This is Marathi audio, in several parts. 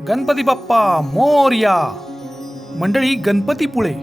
गणपती बाप्पा मोर्या. मंडळी गणपतीपुळे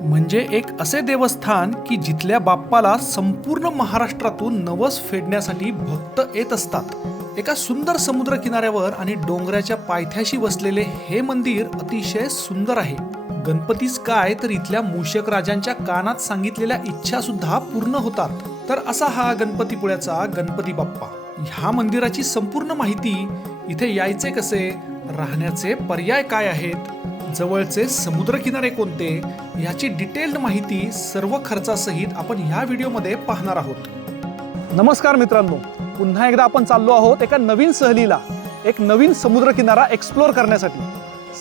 म्हणजे एक असे देवस्थान की जिथल्या बाप्पाला संपूर्ण महाराष्ट्रातून नवस फेडण्यासाठी भक्त येत असतात. एका सुंदर समुद्र किनाऱ्यावर आणि डोंगराच्या पायथ्याशी वसलेले हे मंदिर अतिशय सुंदर आहे. गणपतीच काय तर इथल्या मूषक राजांच्या कानात सांगितलेल्या इच्छा सुद्धा पूर्ण होतात. तर असा हा गणपतीपुळ्याचा गणपती बाप्पा. ह्या मंदिराची संपूर्ण माहिती इथे यायचे कसे? राहण्याचे पर्याय काय आहेत? जवळचे समुद्रकिनारे कोणते? याची डिटेल्ड माहिती सर्व खर्चासहित आपण ह्या व्हिडिओमध्ये पाहणार आहोत. नमस्कार मित्रांनो. पुन्हा एकदा आपण चाललो आहोत एका नवीन सहलीला एक नवीन समुद्रकिनारा एक्सप्लोअर करण्यासाठी.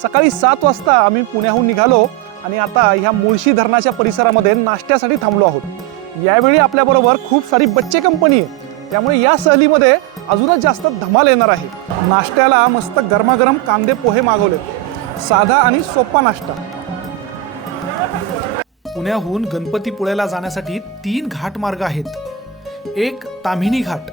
सकाळी सात वाजता आम्ही पुण्याहून निघालो आणि आता ह्या मुळशी धरणाच्या परिसरामध्ये नाश्त्यासाठी थांबलो आहोत. यावेळी आपल्याबरोबर खूप सारी बच्चे कंपनी आहे. त्यामुळे या सहलीमध्ये अजूनच जास्त धमाल येणार आहे. नाश्त्याला मस्त गरमागरम कांदे पोहे मागवले. साधा आणि सोपा नाश्ता. पुण्याहून गणपतीपुळ्याला जाण्यासाठी तीन घाट मार्ग आहेत. एक ताम्हिणी घाट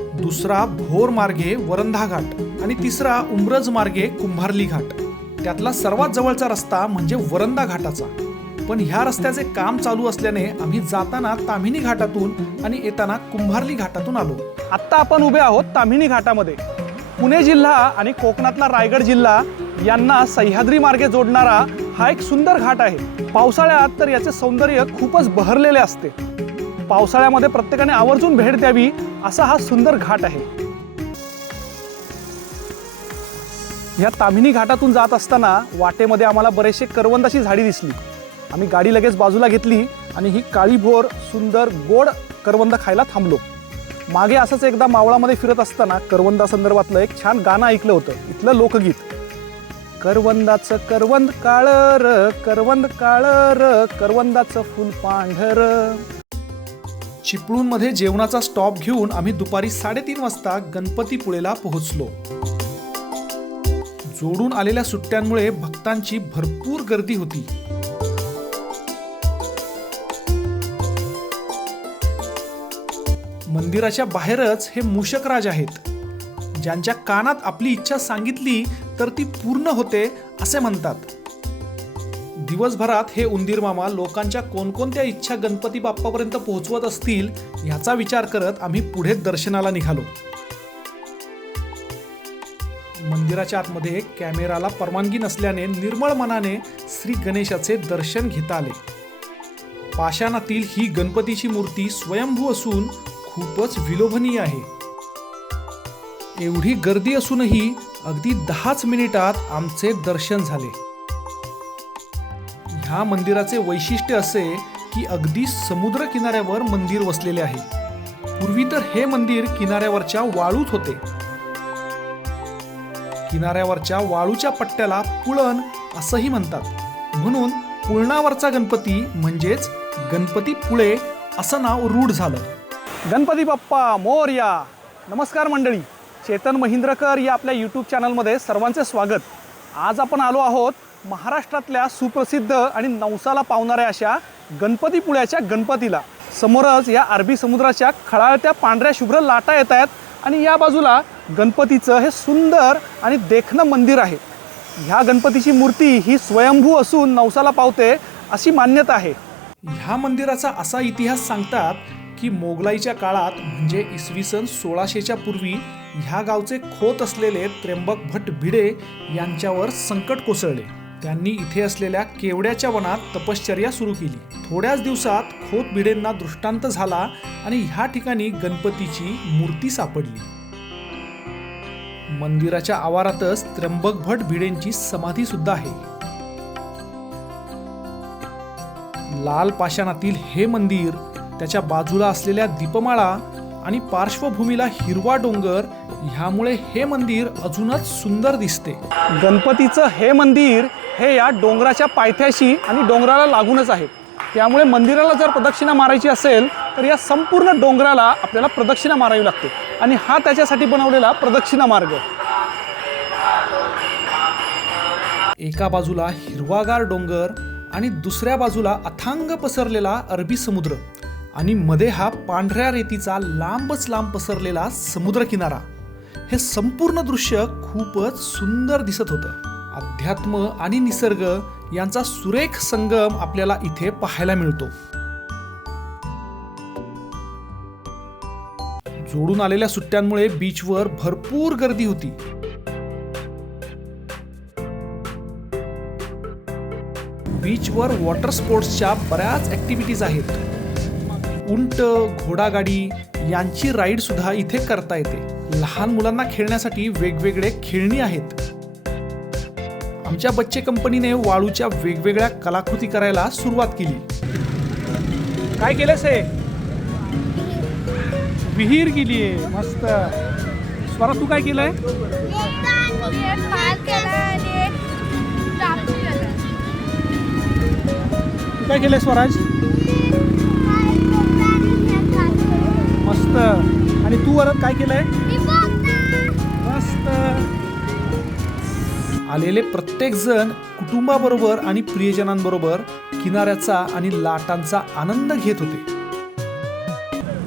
दुसरा भोर मार्गे वरंधा घाट आणि तिसरा उमरज मार्गे कुंभारली घाट. त्यातला सर्वात जवळचा रस्ता म्हणजे वरंदा घाटाचा. पण ह्या रस्त्याचे काम चालू असल्याने आम्ही जाताना तामिनी घाटातून आणि येताना कुंभारली घाटातून आलो. आत्ता आपण उभे आहोत तामिनी घाटामध्ये. पुणे जिल्हा आणि कोकणातला रायगड जिल्हा यांना सह्याद्री मार्गे जोडणारा हा एक सुंदर घाट आहे. पावसाळ्यात तर याचे सौंदर्य खूपच बहरलेले असते. पावसाळ्यामध्ये प्रत्येकाने आवर्जून भेट द्यावी असा हा सुंदर घाट आहे. या तामिनी घाटातून जात असताना वाटेमध्ये आम्हाला बरेचसे करवंदाची झाडी दिसली. आम्ही गाडी लगेच बाजूला घेतली आणि ही काळीभोर सुंदर गोड करवंद खायला थांबलो. मागे असंच एकदा मावळामध्ये फिरत असताना करवंदा संदर्भातलं एक छान गाणं ऐकलं होतं इथलं लोकगीत. करवंदाचं करवंद काळ र करवंद काळ र करवंदाचं फुल पांढर चिपळूणमध्ये जेवणाचा स्टॉप घेऊन आम्ही दुपारी साडेतीन वाजता गणपतीपुळेला पोहोचलो. जोडून आलेल्या सुट्ट्यांमुळे भक्तांची भरपूर गर्दी होती. मंदिराच्या बाहेरच हे मूषकराज आहेत. ज्यांच्या कानात आपली इच्छा सांगितली तर ती पूर्ण होते असे म्हणतात. दिवसभरात हे उंदीर मामा लोकांच्या कोणकोणत्या इच्छा गणपती बाप्पापर्यंत पोहोचवत असतील याचा विचार करत आम्ही पुढे दर्शनाला निघालो. मंदिराच्या आतमध्ये कॅमेराला परवानगी नसल्याने निर्मळ मनाने श्री गणेशाचे दर्शन घेता आले. पाषाणातील ही गणपतीची मूर्ती स्वयंभू असून खूपच विलोभनीय आहे. एवढी गर्दी असूनही अगदी दहाच मिनिटात आमचे दर्शन झाले. ह्या मंदिराचे वैशिष्ट्य असे की अगदी समुद्र किनाऱ्यावर मंदिर वसलेले आहे. पूर्वी तर हे मंदिर किनाऱ्यावरच्या वाळूत होते. किनाऱ्यावरच्या वाळूच्या पट्ट्याला पुळण असंही म्हणतात. म्हणून पुळणावरचा गणपती म्हणजेच गणपती पुळे असं नाव रूढ झालं. गणपती बाप्पा मोर्या. नमस्कार मंडळी. चेतन महिंद्रकर या आपल्या यूट्यूब चॅनलमध्ये सर्वांचे स्वागत. आज आपण आलो आहोत महाराष्ट्रातल्या सुप्रसिद्ध आणि नवसाला पावणाऱ्या अशा गणपतीपुळ्याच्या गणपतीला. समोरच या अरबी समुद्राच्या खळाळत्या पांढऱ्या शुभ्र लाटा येत आहेत आणि या बाजूला गणपतीचं हे सुंदर आणि देखणं मंदिर आहे. ह्या गणपतीची मूर्ती ही स्वयंभू असून नवसाला पावते अशी मान्यता आहे. ह्या मंदिराचा असा इतिहास सांगतात की मोगलाईच्या काळात म्हणजे इसवी सन सोळाशेच्या पूर्वी ह्या गावचे खोत असलेले त्र्यंबक भट भिडे यांच्यावर संकट कोसळले. त्यांनी इथे असलेल्या केवड्याच्या वनात तपश्चर्या सुरू केली. थोड्याच दिवसात खोत भिडेंना दृष्टांत झाला आणि ह्या ठिकाणी गणपतीची मूर्ती सापडली. मंदिराच्या आवारातच त्र्यंबक भट भिडेंची समाधी सुद्धा आहे. लाल पाषाणातील हे मंदिर त्याच्या बाजूला असलेल्या दीपमाळा आणि पार्श्वभूमीला हिरवा डोंगर ह्यामुळे हे मंदिर अजूनच सुंदर दिसते. गणपतीचं हे मंदिर हे या डोंगराच्या पायथ्याशी आणि डोंगराला लागूनच आहे. त्यामुळे मंदिराला जर प्रदक्षिणा मारायची असेल तर या संपूर्ण डोंगराला आपल्याला प्रदक्षिणा मारावी लागते. आणि हा त्याच्यासाठी बनवलेला प्रदक्षिणा मार्ग. एका बाजूला हिरवागार डोंगर आणि दुसऱ्या बाजूला अथांग पसरलेला अरबी समुद्र. आणि मध्ये हा पांढऱ्या रेतीचा लांबच लांब पसरलेला समुद्र किनारा हे संपूर्ण दृश्य खूपच सुंदर दिसत होतं. अध्यात्म आणि निसर्ग यांचा सुरेख संगम आपल्याला इथे पाहायला मिळतो. जोडून आलेल्या सुट्ट्यांमुळे बीचवर भरपूर गर्दी होती. बीचवर वॉटर स्पोर्ट्सच्या बऱ्याच ऍक्टिव्हिटीज आहेत. उंट घोडागाडी यांची राईड सुद्धा इथे करता येते. लहान मुलांना खेळण्यासाठी वेगवेगळे खेळणी आहेत. आमच्या बच्चे कंपनीने वाळूच्या वेगवेगळ्या कलाकृती करायला सुरुवात केली. काय केलंस हे? विहीर गेलीये. आहे मस्त. स्वरा तू काय केलंय? तू काय केलंय स्वराज? मस्त. आणि तू वरत काय केलंय? मस्त. आलेले प्रत्येक जण कुटुंबाबरोबर आणि प्रियजनांबरोबर किनाऱ्याचा आणि लाटांचा आनंद घेत होते.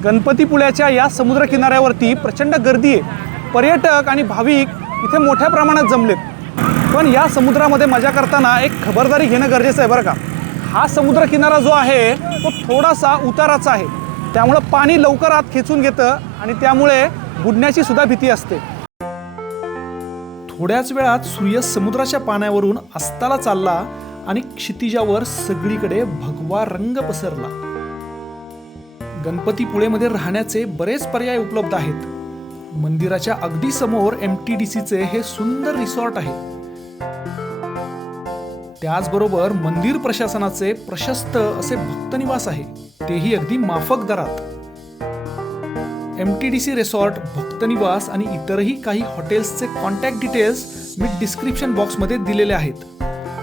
गणपतीपुळ्याच्या या समुद्र किनाऱ्यावरती प्रचंड गर्दी आहे. पर्यटक आणि भाविक इथे मोठ्या प्रमाणात जमलेत. पण या समुद्रामध्ये मजा करताना एक खबरदारी घेणं गरजेचं आहे बरं का. हा समुद्र किनारा जो आहे तो थोडासा उताराचा आहे. त्यामुळं पाणी लवकर आत खेचून घेतं आणि त्यामुळे बुडण्याची सुद्धा भीती असते. थोड्याच वेळात सूर्य समुद्राच्या पाण्यावरून अस्ताला चालला आणि क्षितिजावर सगळीकडे भगवा रंग पसरला. गणपतीपुळेमध्ये राहण्याचे बरेच पर्याय उपलब्ध आहेत. मंदिराच्या अगदी समोर एम टी डी सीचे हे सुंदर रिसॉर्ट आहे. त्याचबरोबर मंदिर प्रशासनाचे प्रशस्त असे भक्तनिवास आहे तेही अगदी माफक दरात. M T D C resort भक्तनिवास आणि इतरही काही हॉटेल्सचे कॉन्टॅक्ट डिटेल्स मी डिस्क्रिप्शन बॉक्समध्ये दिलेले आहेत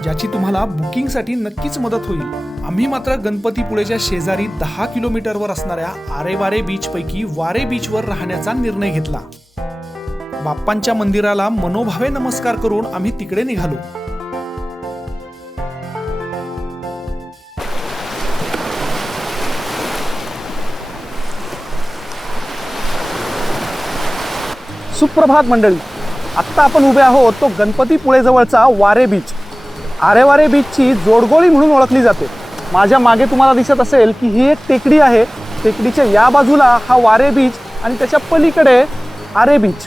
ज्याची तुम्हाला बुकिंगसाठी नक्कीच मदत होईल. आम्ही मात्र गणपतीपुळेच्या शेजारी दहा किलोमीटरवर असणाऱ्या आरेवारे बीचपैकी वारे बीचवर राहण्याचा निर्णय घेतला. बाप्पांच्या मंदिराला मनोभावे नमस्कार करून आम्ही तिकडे निघालो. सुप्रभात मंडळी. आत्ता आपण उभे आहोत तो गणपतीपुळेजवळचा वारे बीच आरेवारे बीचची जोडगोळी म्हणून ओळखली जाते. माझ्या मागे तुम्हाला दिसत असेल की ही एक टेकडी आहे. टेकडीच्या या बाजूला हा वारे बीच आणि त्याच्या पलीकडे आरे बीच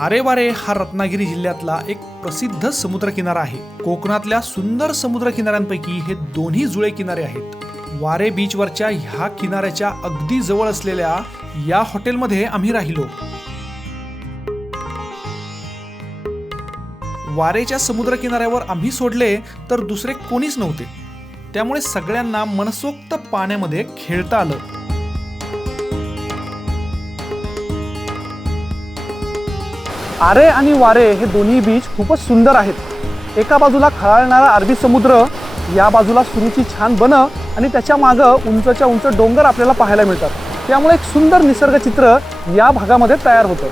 आरेवारे हा रत्नागिरी जिल्ह्यातला एक प्रसिद्ध समुद्रकिनारा आहे. कोकणातल्या सुंदर समुद्रकिनाऱ्यांपैकी हे दोन्ही जुळे किनारे आहेत. वारे बीचवरच्या ह्या किनाऱ्याच्या अगदी जवळ असलेल्या या हॉटेलमध्ये आम्ही राहिलो. वारेच्या समुद्रकिनाऱ्यावर आम्ही सोडले तर दुसरे कोणीच नव्हते. त्यामुळे सगळ्यांना मनसोक्त पाण्यामध्ये खेळता आलं. आरे आणि वारे हे दोन्ही बीच खूपच सुंदर आहेत. एका बाजूला खळाळणारा अरबी समुद्र या बाजूला सुरूची छान बनं आणि त्याच्या मागं उंचच्या उंच डोंगर आपल्याला पाहायला मिळतात. त्यामुळे एक सुंदर निसर्ग चित्र या भागामध्ये तयार होतं.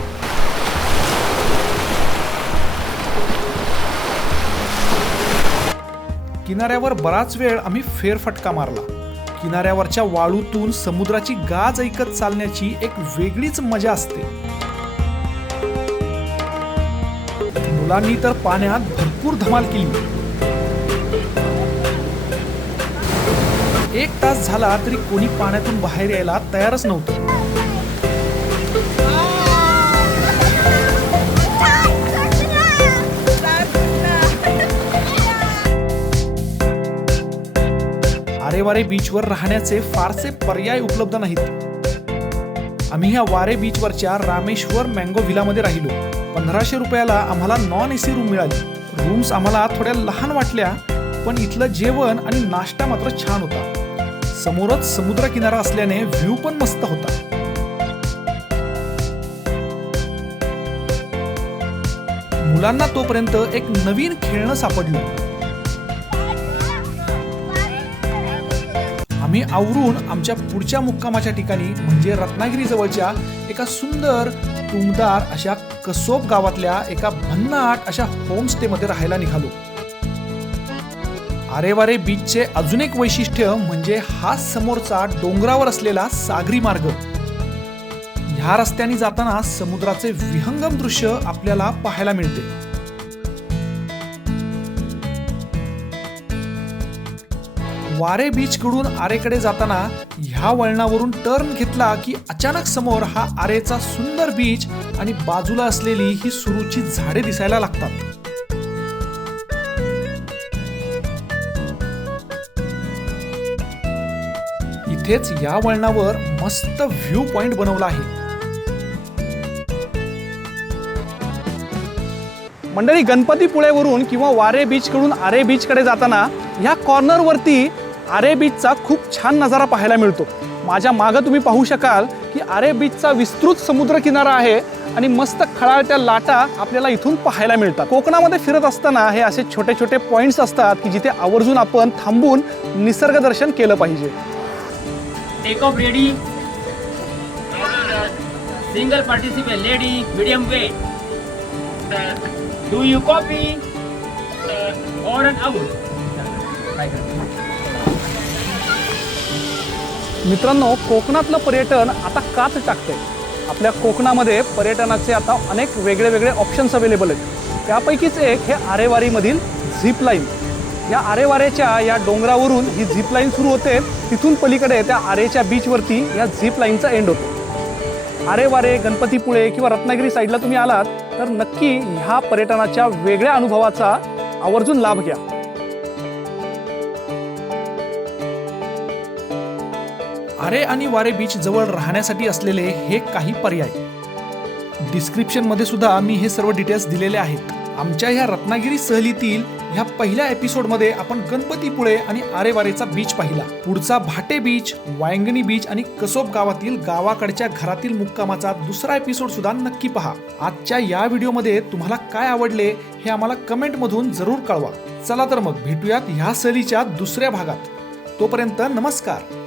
किनाऱ्यावर बराच वेळ आम्ही फेरफटका मारला. किनाऱ्यावरच्या वाळूतून समुद्राची गाज ऐकत चालण्याची एक वेगळीच मजा असते. मुलांनी तर पाण्यात भरपूर धमाल केली. एक तास झाला तरी कोणी पाण्यातून बाहेर यायला तयारच नव्हतं. आरेवारे बीचवर राहण्याचे फारसे पर्याय उपलब्ध नाहीत. आम्ही ह्या वारे बीचवरच्या रामेश्वर मँगो व्हिलामध्ये राहिलो. पंधराशे रुपयाला आम्हाला नॉन एसी रूम मिळाली. रूम्स आम्हाला थोड्या लहान वाटल्या पण इथलं जेवण आणि नाश्ता मात्र छान होता. समोरच समुद्र किनारा असल्याने व्ह्यू पण मस्त होता. मुलांना तोपर्यंत एक नवीन खेळणं सापडलं. आम्ही आवरून आमच्या पुढच्या मुक्कामाच्या ठिकाणी म्हणजे रत्नागिरी जवळच्या एका सुंदर तुमदार अशा कसोब गावातल्या एका भन्नाट अशा होमस्टेमध्ये राहायला निघालो. आरेवारे बीचचे अजून एक वैशिष्ट्य म्हणजे हा समोरचा डोंगरावर असलेला सागरी मार्ग. ह्या रस्त्याने जाताना समुद्राचे विहंगम दृश्य आपल्याला पाहायला मिळते. वारे बीच कडून आरेकडे जाताना ह्या वळणावरून टर्न घेतला की अचानक समोर हा आरेचा सुंदर बीच आणि बाजूला असलेली ही सुरूची झाडे दिसायला लागतात. इथेच या वळणावर मस्त व्ह्यू पॉइंट बनवला आहे. मंडळी गणपतीपुळेवरून किंवा वारे बीचकडून आरे बीचकडे जाताना ह्या कॉर्नरवरती आरे बीचचा खूप छान नजारा पाहायला मिळतो. माझ्या मागं तुम्ही पाहू शकाल की आरे बीचचा विस्तृत समुद्र किनारा आहे आणि मस्त खळाळत्या लाटा आपल्याला इथून पाहायला मिळतात. कोकणामध्ये फिरत असताना हे असे छोटे छोटे पॉईंट्स असतात की जिथे आवर्जून आपण थांबून निसर्ग दर्शन केलं पाहिजे. Take off ready single participate lady medium weight do you copy over and out मित्रांनो कोकणातलं पर्यटन आता काच टाकतंय. आपल्या कोकणामध्ये पर्यटनाचे आता अनेक वेगळे वेगळे ऑप्शन्स अवेलेबल आहेत. त्यापैकीच एक हे आरेवारीमधील झिप लाईन या आरेवारेच्या या डोंगरावरून ही झिप लाईन सुरू होते. तिथून पलीकडे त्या आरेच्या बीचवरती या झिप लाईनचा एंड होतो. आरेवारे गणपतीपुळे किंवा रत्नागिरी साईडला तुम्ही आलात तर नक्की ह्या पर्यटनाच्या वेगळ्या अनुभवाचा आवर्जून लाभ घ्या. आरे आणि वारे बीच जवळ राहण्यासाठी असलेले हे काही पर्याय. डिस्क्रिप्शनमध्ये सुद्धा मी हे सर्व डिटेल्स दिलेले आहेत. आमच्या ह्या रत्नागिरी सहलीतील ह्या पहिल्या एपिसोडमध्ये आपण गणपतीपुळे आणि आरेवारेचा बीच पाहिला. पुढचा भाटे बीच वायंगणी बीच आणि कसोब गावातील गावाकडच्या घरातील मुक्कामाचा दुसरा एपिसोड सुद्धा नक्की पहा. आजच्या या व्हिडिओमध्ये तुम्हाला काय आवडले हे आम्हाला कमेंट मधून जरूर कळवा. चला तर मग भेटूयात ह्या सहलीच्या दुसऱ्या भागात. तोपर्यंत नमस्कार.